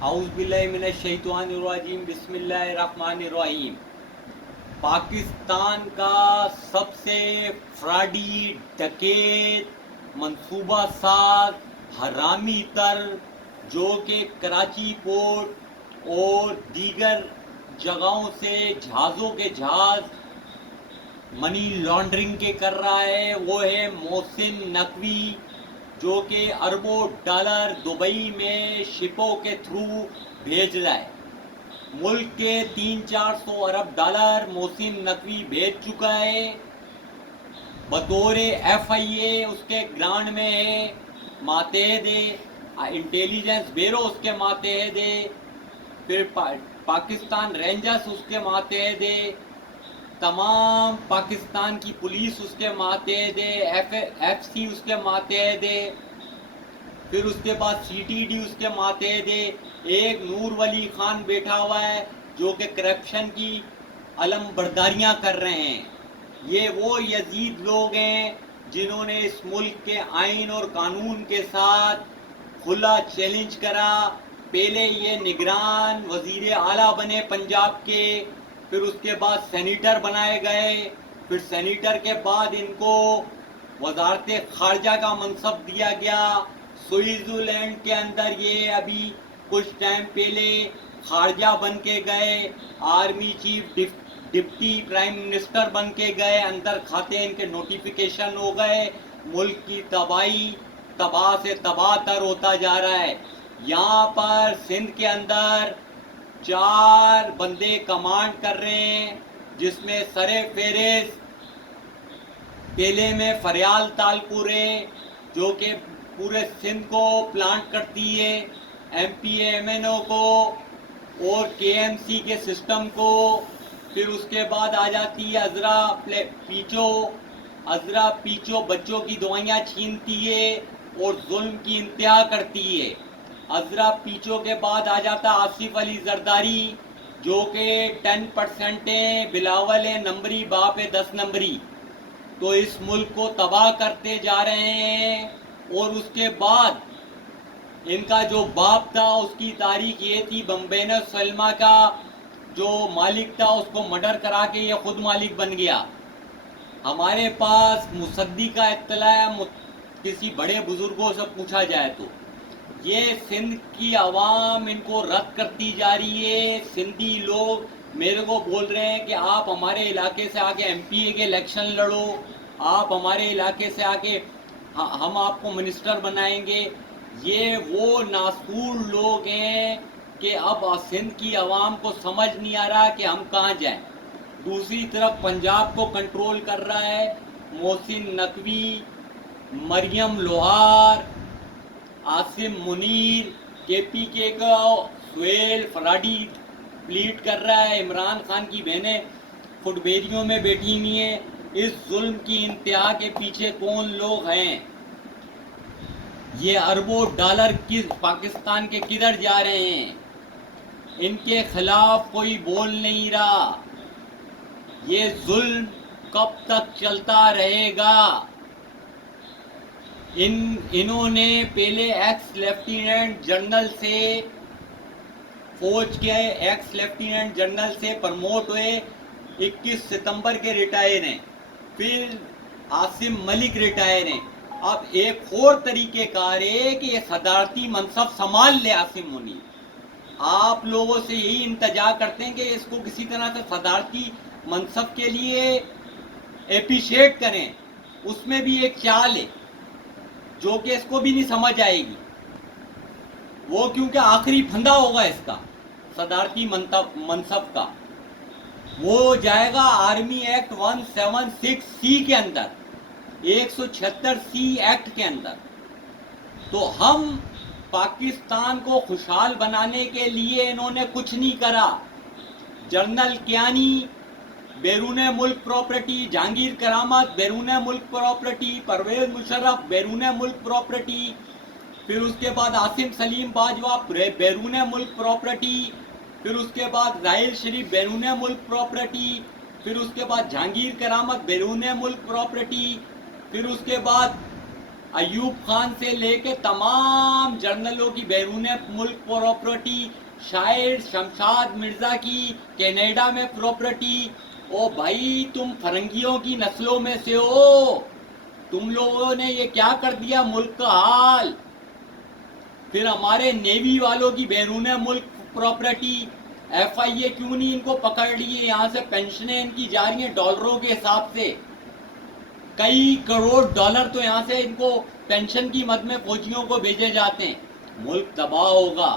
औज़ुबिल्लाहिमिनश्शैतानिर्रजीम बिस्मिल्लाहिर्रहमानिर्रहीम। पाकिस्तान का सबसे फ्रॉडी, डकैत, मंसूबा साज, हरामी तर जो कि कराची पोर्ट और दीगर जगहों से जहाज़ों के जहाज़ मनी लॉन्ड्रिंग के कर रहा है, वो है मोहसिन नकवी, जो कि अरबों डॉलर दुबई में शिपों के थ्रू भेज रहा है। मुल्क के 300-400 अरब डॉलर मोहसिन नकवी भेज चुका है। बतौर FIA उसके ग्रांड में है, मातहत है, इंटेलिजेंस ब्यूरो उसके मातहत है, फिर पाकिस्तान रेंजर्स उसके मातहत है, तमाम पाकिस्तान की पुलिस उसके मातहत है, FC उसके मातहत है, फिर उसके बाद CTD उसके मातहत है। एक नूर वली खान बैठा हुआ है जो कि करप्शन की अलम बरदारियाँ कर रहे हैं। ये वो यजीद लोग हैं जिन्होंने इस मुल्क के आइन और कानून के साथ खुला चैलेंज करा। पहले ये निगरान वजीर आला बने पंजाब के, फिर उसके बाद सेनेटर बनाए गए, फिर सेनेटर के बाद इनको वजारत खारजा का मनसब दिया गया। स्विट्जरलैंड के अंदर ये अभी कुछ टाइम पहले खारजा बन के गए, army chief, deputy prime minister बन के गए, अंदर खाते इनके नोटिफिकेशन हो गए। मुल्क की तबाही तबाह से तबाह तर होता जा रहा है। यहाँ पर सिंध के अंदर 4 बंदे कमांड कर रहे हैं, जिसमें सरे फेरिस्त पहले में फरियाल तालपुर है जो कि पूरे सिंध को प्लांट करती है, MPA-MNO को और KMC के सिस्टम को। फिर उसके बाद आ जाती है अजरा पीचो बच्चों की दवाइयाँ छीनती है और जुल्म की इंतहा करती है। अजरा पीचो के बाद आ जाता आसिफ अली जरदारी जो कि 10% है, बिलावल है नंबरी, बाप है 10 नंबरी। तो इस मुल्क को तबाह करते जा रहे हैं। और उसके बाद इनका जो बाप था उसकी तारीख ये थी, बम्बेना सलमा का जो मालिक था उसको मर्डर करा के ये खुद मालिक बन गया। हमारे पास मुसद्दी का इत्तला है, किसी बड़े बुजुर्गों से पूछा जाए तो ये सिंध की आवाम इनको रद्द करती जा रही है। सिंधी लोग मेरे को बोल रहे हैं कि आप हमारे इलाके से आके MPA के इलेक्शन लड़ो, आप हमारे इलाके से आके हम आपको मिनिस्टर बनाएंगे। ये वो नासूर लोग हैं कि अब सिंध की आवाम को समझ नहीं आ रहा कि हम कहाँ जाएं। दूसरी तरफ पंजाब को कंट्रोल कर रहा है मोहसिन नकवी, मरियम लोहार, आसिम मुनीर, KPK का सुहेल फराडी प्लीट कर रहा है। इमरान खान की बहनें फुटबेरियों में बैठी हुई हैं। इस जुल्म की इंतहा के पीछे कौन लोग हैं? ये अरबों डॉलर किस पाकिस्तान के किधर जा रहे हैं? इनके खिलाफ कोई बोल नहीं रहा। ये जुल्म कब तक चलता रहेगा? इन्होंने पहले एक्स लेफ्टिनेंट जनरल से, फौज के एक्स लेफ्टिनेंट जनरल से प्रमोट हुए, 21 सितंबर के रिटायर हैं। फिर आसिम मलिक रिटायर हैं। अब एक और तरीक़ेकार है कि ये सदारती मनसब संभाल ले आसिम मुनीर। आप लोगों से यही इंतजा करते हैं कि इसको किसी तरह से सदारती मनसब के लिए एप्रिशिएट करें। उसमें भी एक चाल है जो कि इसको भी नहीं समझ आएगी। वो क्योंकि आखिरी फंदा होगा इसका सदारती मनसब का, वो जाएगा आर्मी एक्ट 176C के अंदर, 176C एक्ट के अंदर। तो हम पाकिस्तान को खुशहाल बनाने के लिए इन्होंने कुछ नहीं करा। जनरल कियानी बैरून मुल्क प्रॉपर्टी, जहांगीर करामत बैरून मुल्क प्रॉपर्टी, परवेज मुशर्रफ बैरून मुल्क प्रॉपर्टी, फिर उसके बाद आसिम सलीम बाजवा बैरून मुल्क प्रॉपर्टी, फिर उसके बाद राहिल शरीफ बैरून मुल्क प्रॉपर्टी, फिर उसके बाद जहांगीर करामत बैरून मुल्क प्रॉपर्टी, फिर उसके बाद अयूब खान से लेके तमाम जर्नलों की बैरून मुल्क प्रॉपर्टी, शायर शमशाद मिर्जा की कनाडा में प्रॉपर्टी। ओ भाई, तुम फरंगियों की नस्लों में से हो, तुम लोगों ने ये क्या कर दिया मुल्क का हाल। फिर हमारे नेवी वालों की बैरून मुल्क प्रॉपर्टी, FIA क्यों नहीं इनको पकड़ लिए? यहाँ से पेंशनें इनकी जा रही हैं डॉलरों के हिसाब से, कई करोड़ डॉलर तो यहाँ से इनको पेंशन की मद में फौजियों को भेजे जाते हैं। मुल्क तबाह होगा,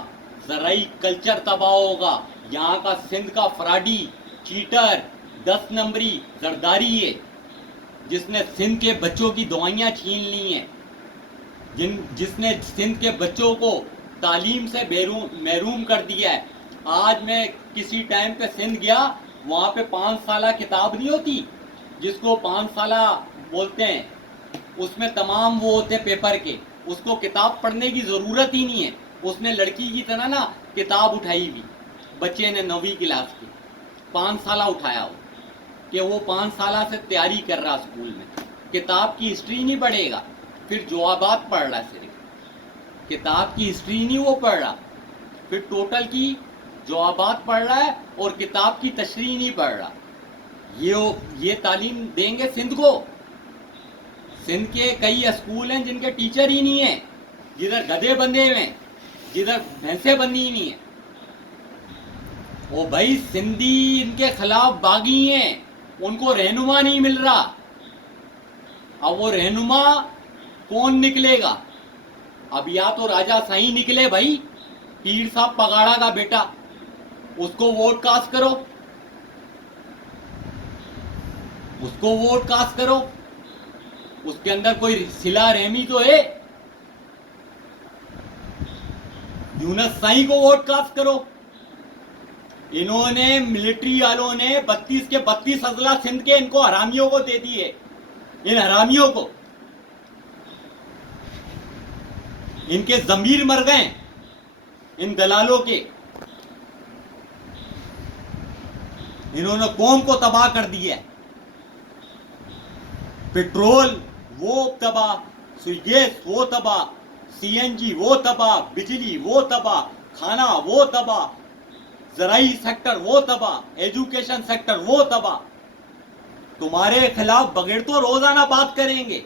ज़राई कल्चर तबाह होगा। यहाँ का सिंध का फ्राडी, चीटर, 10 नंबरी जरदारी है, जिसने सिंध के बच्चों की दवाइयाँ छीन ली हैं, जिसने सिंध के बच्चों को तालीम से महरूम कर दिया है। आज मैं किसी टाइम पे सिंध गया, वहाँ पे 5 साला किताब नहीं होती जिसको 5 साला बोलते हैं, उसमें तमाम वो होते पेपर के, उसको किताब पढ़ने की ज़रूरत ही नहीं है। उसने लड़की की तरह ना किताब उठाई हुई, बच्चे ने 9वीं क्लास की 5 साला उठाया हो कि वो 5 साला से तैयारी कर रहा स्कूल में, किताब की हिस्ट्री नहीं पढ़ेगा, फिर जवाबात पढ़ रहा, सिर्फ किताब की हिस्ट्री नहीं वो पढ़ रहा, फिर टोटल की जवाबात पढ़ रहा है और किताब की तशरीह नहीं पढ़ रहा। ये तालीम देंगे सिंध को? सिंध के कई स्कूल हैं जिनके टीचर ही नहीं है, जिधर गधे बंधे हुए हैं, जिधर भैंसे बंधी नहीं है। ओ भाई, सिंधी इनके खिलाफ बागी हैं, उनको रहनुमा नहीं मिल रहा। अब वो रहनुमा कौन निकलेगा? अब या तो राजा साईं निकले भाई, पीर साहब पगाड़ा का बेटा, उसको वोट कास्ट करो, उसको वोट कास्ट करो, उसके अंदर कोई सिला रहमी तो है। यूनुस साईं को वोट कास्ट करो। इन्होंने मिलिट्री वालों ने 32 के 32 अजला सिंध के इनको हरामियों को दे दिए। इन हरामियों को, इनके जमीर मर गए, इन दलालों के। इन्होंने कौम को तबाह कर दिया। पेट्रोल वो तबाह, गैस वो तबाह, CNG वो तबाह, बिजली वो तबाह, खाना वो तबाह, ज़राई सेक्टर वो तबाह, एजुकेशन सेक्टर वो तबाह। तुम्हारे खिलाफ बगैर तो रोजाना बात करेंगे।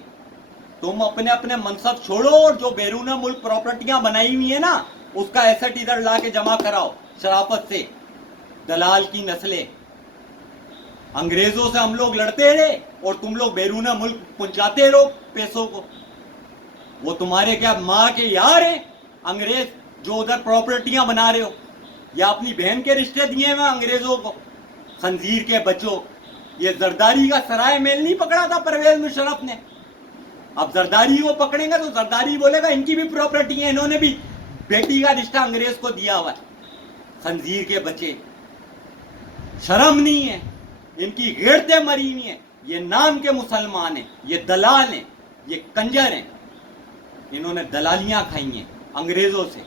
तुम अपने अपने मनसब छोड़ो और जो बैरून मुल्क प्रॉपर्टियां बनाई हुई है ना, उसका एसेट इधर ला के जमा कराओ शराफत से। दलाल की नस्लें, अंग्रेजों से हम लोग लड़ते रहे और तुम लोग बैरून मुल्क पहुंचाते रहो पैसों को। वो तुम्हारे क्या माँ के यार हैं अंग्रेज जो उधर प्रॉपर्टियां बना रहे हो, या अपनी बहन के रिश्ते दिए हुए अंग्रेजों को? खंजीर के बच्चों, ये जरदारी का सराय मेल नहीं पकड़ा था परवेज मुशर्रफ ने? अब जरदारी को पकड़ेंगे तो जरदारी बोलेगा इनकी भी प्रॉपर्टी है, इन्होंने भी बेटी का रिश्ता अंग्रेज को दिया हुआ है। खंजीर के बच्चे, शर्म नहीं है, इनकी गिरते मरी नहीं है। ये नाम के मुसलमान हैं, ये दलाल हैं, ये कंजर हैं। इन्होंने दलालियां खाई हैं अंग्रेजों से,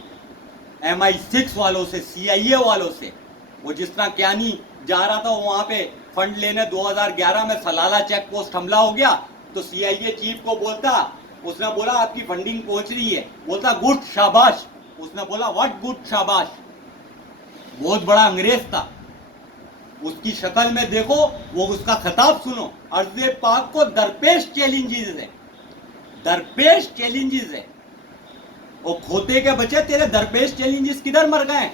MI6 वालों से, CIA वालों से। वो जिस तरह क्यानी जा रहा था वहां पे फंड लेने, 2011 में सलाला चेक पोस्ट हमला हो गया तो CIA चीफ को बोलता, उसने बोला आपकी फंडिंग पहुंच रही है, बोलता गुड शाबाश। उसने बोला व्हाट गुड शाबाश? बहुत बड़ा अंग्रेज था। उसकी शक्ल में देखो, वो उसका खिताब सुनो, अर्ज़ पाक को दरपेश चैलेंजेस है, दरपेश चैलेंजेस है। और खोते के बच्चे, तेरे दरपेश चैलेंजेस किधर मर गए?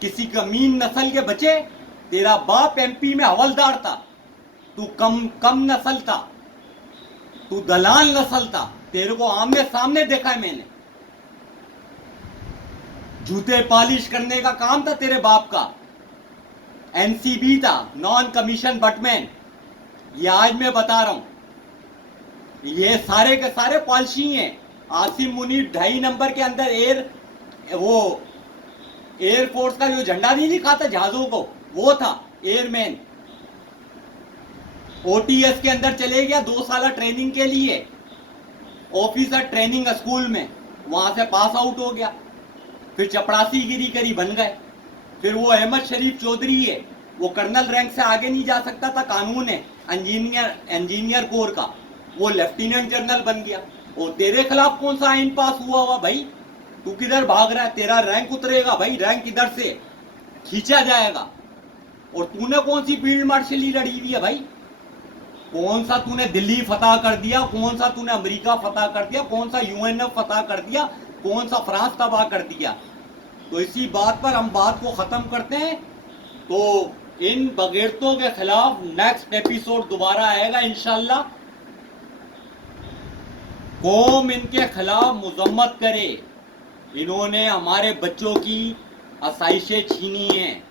किसी कमीन नस्ल के बच्चे, तेरा बाप MP में हवलदार था, तू कम नस्ल था, तू दलाल नस्ल था, तेरे को आमने सामने देखा है मैंने। जूते पॉलिश करने का काम था तेरे बाप का, NCB था, नॉन कमीशन बटमैन। ये आज मैं बता रहा हूं, ये सारे के सारे पॉलिशी हैं। आसिम मुनीर 2.5 नंबर के अंदर एयरफोर्स का जो झंडा नहीं लिखा था जहाजों को, वो था एयरमैन। OTS के अंदर चले गया 2 साल ट्रेनिंग के लिए, ऑफिसर ट्रेनिंग स्कूल में, वहां से पास आउट हो गया। फिर चपरासी गिरी करी, बन गए। फिर वो अहमद शरीफ चौधरी है, वो कर्नल रैंक से आगे नहीं जा सकता था, कानून है इंजीनियर कोर का, वो लेफ्टिनेंट जनरल बन गया। और तेरे खिलाफ कौन सा आइन पास हुआ भाई? तू किधर भाग रहा है? तेरा रैंक उतरेगा भाई, रैंक इधर से खींचा जाएगा। और तूने कौन सी फील्ड मार्शली लड़ी हुई है भाई? कौन सा तूने दिल्ली फतह कर दिया? कौन सा तूने अमेरिका फतह कर दिया? कौन सा यूएनएफ फतह कर दिया? कौन सा फ्रांस तबाह कर दिया? तो इसी बात पर हम बात को खत्म करते हैं। तो इन बगैरतों के खिलाफ नेक्स्ट एपिसोड दोबारा आएगा इंशाल्लाह। कौम इनके खिलाफ मुजम्मत करे। इन्होंने हमारे बच्चों की आसाइशें छीनी हैं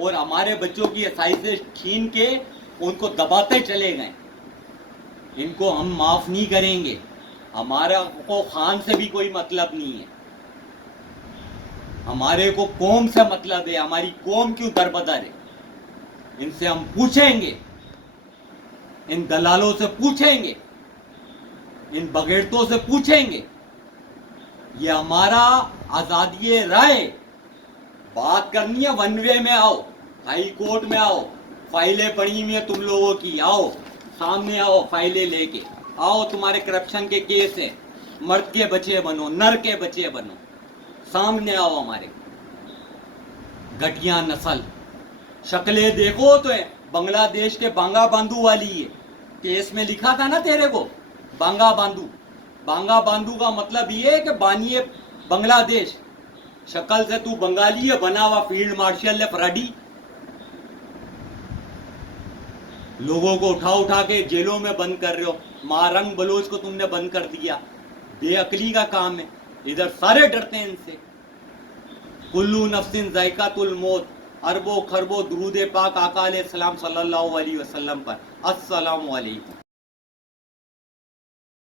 और हमारे बच्चों की आसाइशें छीन के उनको दबाते चले गए। इनको हम माफ नहीं करेंगे। हमारा को खान से भी कोई मतलब नहीं है, हमारे को कौम से मतलब है। हमारी कौम क्यों दरबदर है? इनसे हम पूछेंगे, इन दलालों से पूछेंगे, इन बगैरतों से पूछेंगे। ये हमारा आजादी राय बात करनी है, वन वे में आओ, हाई कोर्ट में आओ, फाइलें पड़ी हुई हैं तुम लोगों की, आओ सामने आओ, फाइलें लेके आओ। तुम्हारे करप्शन के केस है, मर्द के बच्चे बनो, नर के बच्चे बनो, सामने आओ। हमारे घटिया नस्ल शक्लें देखो तो बांग्लादेश के बांगा बांधू वाली है। केस में लिखा था ना तेरे को, बांगा बांधू। बांगा बांधू का मतलब ये है कि बानिए बांग्लादेश। शक्ल से तू बंगाली है, बना हुआ फील्ड मार्शल है फ्राडी। लोगों को उठा उठा के जेलों में बंद कर रहे हो। मारंग बलोच को तुमने बंद कर दिया, बेअकली का काम है। इधर सारे डरते हैं इनसे। कुल्लू नफ्सिन जायकातुल मौत, अरबों खरबों दुरूद पाक आका अलैहि सलाम सल्लल्लाहु अलैहि वसल्लम पर। अस्सलामु अलैकुम।